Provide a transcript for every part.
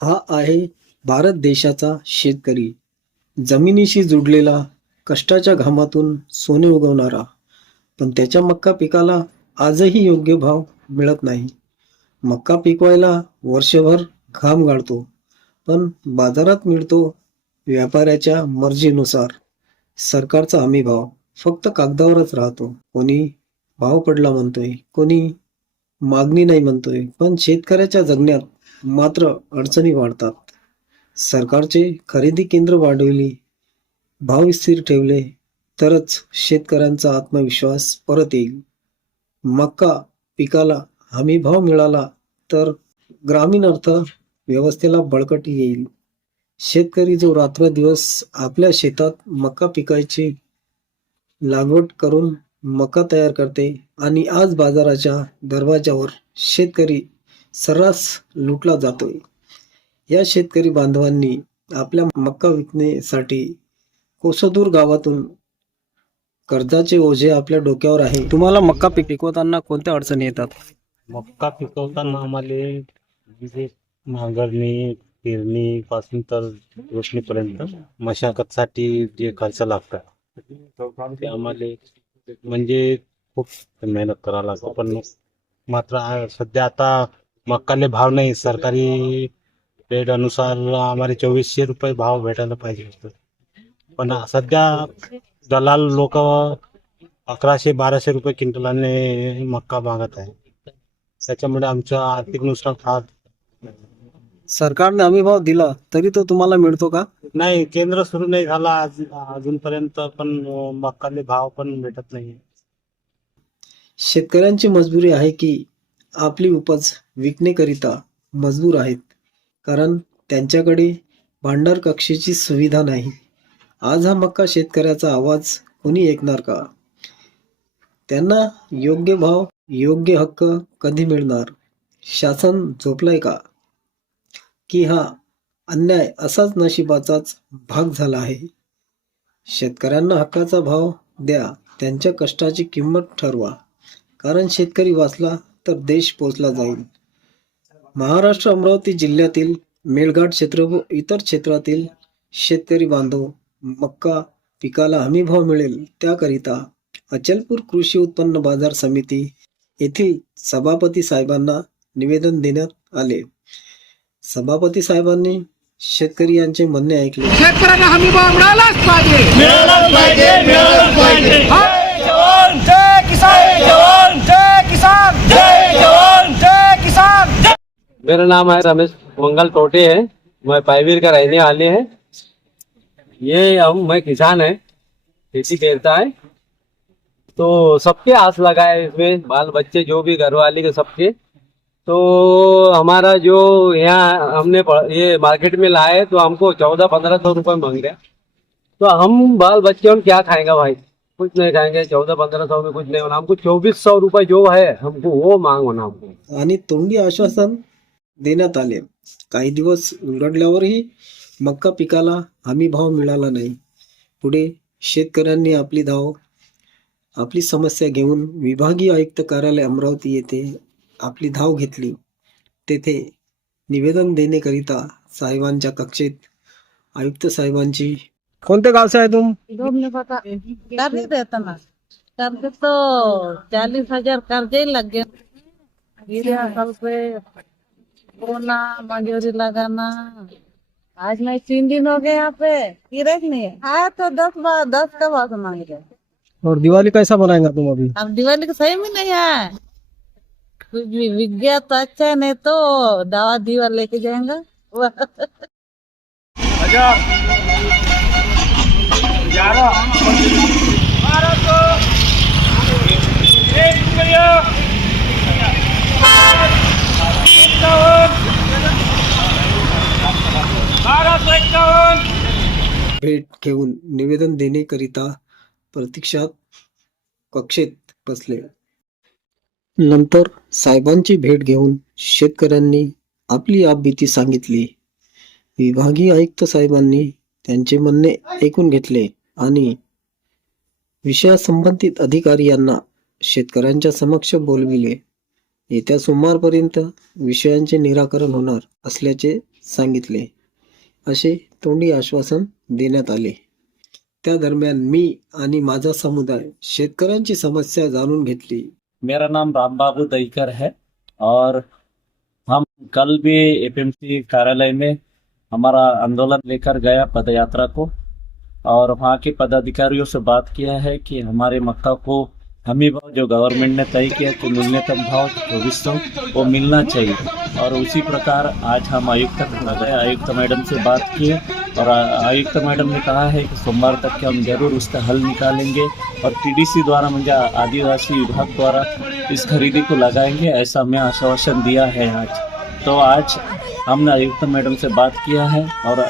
हा आहे भारत देशाचा शेतकरी. जमिनीशी जुडलेला, कष्टाच्या घामातून सोने उगवणारा. पण त्याच्या मक्का पिकाला आजही योग्य भाव मिळत नाही. मक्का पिकवायला वर्षभर घाम गाळतो, पण बाजारात मिळतो व्यापाऱ्याच्या मर्जीनुसार. सरकारचा हमी भाव फक्त कागदावरच राहतो. कोणी भाव पडला म्हणतोय, कोणी मागणी नाही म्हणतोय, पण शेतकऱ्याच्या जगण्यात मात्र अडचणी वाढतात. सरकारचे खरेदी केंद्र वाढवली, भाव स्थिर ठेवले, तरच शेतकऱ्यांचा आत्मविश्वास परत येईल. मक्का पिकाला हमी भाव मिळाला तर ग्रामीण अर्थ व्यवस्थेला बळकटी येईल. शेतकरी जो रात्रदिवस आपल्या शेतात मका पिकायची लागवड करून मका तयार करते आणि आज बाजाराच्या दरवाजावर शेतकरी सर्रास लुटला जातोय. या शेतकरी बांधवांनी आपल्या मका विकण्यासाठी कोसदूर गावातून कर्जाचे ओझे आपल्या डोक्यावर आहे. तुम्हाला मका पिकवताना कोणत्या अडचणी येतात? मक्का पिकवताना आम्हाला म्हणजे नांगरणी पेरणी पासून तर रोपणीपर्यंत मशागतसाठी जे खर्च लागतात ते आम्हाला म्हणजे खूप मेहनत करावं लागतं. पण मात्र सध्या आता मक्काले भाव नाही. सरकारी रेट अनुसार आम्हाला 2400 रुपये भाव भेटायला पाहिजे होतं, पण सध्या दलाल लोक 1100-1200 रुपये क्विंटलाने मक्का मागत आहे. त्याच्यामुळे आमचं आर्थिक नुकसान फार. सरकारने हमी भाव दिला तरी तो तुम्हाला मिळतो का? नाही, केंद्र सुरू नाही झाला अजूनपर्यंत, पण मक्काले भाव पण भेटत नाही. शेतकऱ्यांची मजबुरी आहे की आपली उपज विकण्याकरिता मजबूर आहेत, कारण त्यांच्याकडे भांडार कक्षेची सुविधा नाही. आज हा मक्का शेतकऱ्याचा आवाज कोणी ऐकणार का? त्यांना योग्य भाव, योग्य हक्क कधी मिळणार? शासन झोपलाय का? की हा अन्याय असाच नशिबाचाच भाग झाला आहे? शेतकऱ्यांना हक्काचा भाव द्या, त्यांच्या कष्टाची किंमत ठरवा, कारण शेतकरी वाचला तर देश पोचला जाईल. महाराष्ट्र अमरावती जिल्ह्यातील मेळघाट क्षेत्र व इतर क्षेत्रातील शेतकरी बांधव मक्का पिकाला हमी भाव मिळेल त्याकरिता अचलपूर कृषी उत्पन्न बाजार समिती येथील सभापती साहेबांना निवेदन देण्यात आले. सभापती साहेबांनी शेतकरी यांचे म्हणणे ऐकले. शेतकऱ्यांना हमी भाव मिळालाच पाहिजे. जय जवान जय किसान, जय जवान जय किसान, जय जवान जय किसान. मेरा नाम है रमेश मंगल टोटे है। मैं पायवीर का रहने वाले हैं। मैं किसान है, खेती करता है, तो सबके आस लगाए इसमें, बाल बच्चे जो भी घर वाले के सबके। तो हमारा जो यहाँ हमने ये मार्केट में लाए तो हमको 1400-1500 रुपये मांग रहे। तो हम बाल बच्चे हम क्या खाएंगे भाई? कुछ नहीं खाएंगे। 1400-1500 में कुछ नहीं होना। हमको 2400 रुपये जो है हमको वो मांग होना हमको। आणि तोंडी आश्वासन देण्यात आले. काही दिवस उलगडल्यावरही मक्का पिकाला हमी भाव मिळाला नाही. पुढे शेतकऱ्यांनी आपली समस्या घेऊन विभागीय आयुक्त कार्यालय अमरावती येथे आपली धाव घेतली. तेथे निवेदन देण्याकरिता साहेबांच्या कक्षेत आयुक्त साहेबांची. कोणत्या गावचे आहे तुम? नहीं पता कर नहीं देता ना, करके तो 40,000 कर्जे ही लग गए। गिरा कल पे बोना मजूरी लगाना। आज मैं 3 दिन हो गए यहाँ पे, गिरे नहीं आया तो 10 का बात मांग रहे। और दिवाली कैसा मनाएंगे तुम अभी? अब दिवाली का सही में नहीं है, कुछ भी बिक गया तो अच्छा है, नहीं तो दवा दीवा लेके जाएंगे। भेट घेऊन निवेदन देण्याकरिता प्रतीक्षात कक्षेत बसले. नंतर साहेबांची भेट घेऊन शेतकऱ्यांनी आपली आपबीती सांगितली. विभागीय आयुक्त साहेबांनी त्यांचे म्हणणे ऐकून घेतले आणि विषयासंबंधित अधिकारी यांना शेतकऱ्यांच्या समक्ष बोलविले. येत्या सोमवारपर्यंत विषयांचे निराकरण होणार असल्याचे सांगितले असे तोंडी आश्वासन देण्यात आले. त्या दरम्यान मी आणि माझा समुदाय शेतकऱ्यांची समस्या जाणून घेतली. मेरा नाम रामबाबू दहीकर है और हम कल भी एपीएमसी कार्यालय में हमारा आंदोलन लेकर गया पदयात्रा को और वहाँ के पदाधिकारियों से बात किया है कि हमारे मक्का को हमी भाव जो गवर्नमेंट ने तय किया कि न्यूनतम भाव 2400 वो मिलना चाहिए और उसी प्रकार आज हम आयुक्त मैडम से बात किए और आयुक्त मैडम ने कहा है कि सोमवार तक के हम जरूर उसका हल निकालेंगे और पीडीसी द्वारा म्हणजे आदिवासी विभाग द्वारा इस खरीदी को लगाएंगे ऐसा हमें आश्वासन दिया है आज. तो आज हमने आयुक्त मैडम से बात किया है और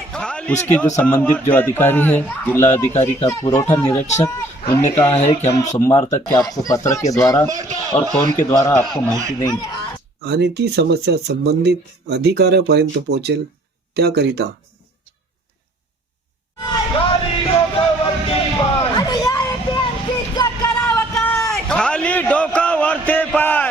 उसके जो संबंधित जो अधिकारी है जिला अधिकारी का पुरवठा निरीक्षक उनने कहा है कि हम सोमवार तक के आपको पत्र के द्वारा और फोन के द्वारा आपको माहिती देंगे. आणि ती समस्या संबंधित अधिकाऱ्यापर्यंत पोहोचेल त्याकरिता खाली डोकं वरते पाय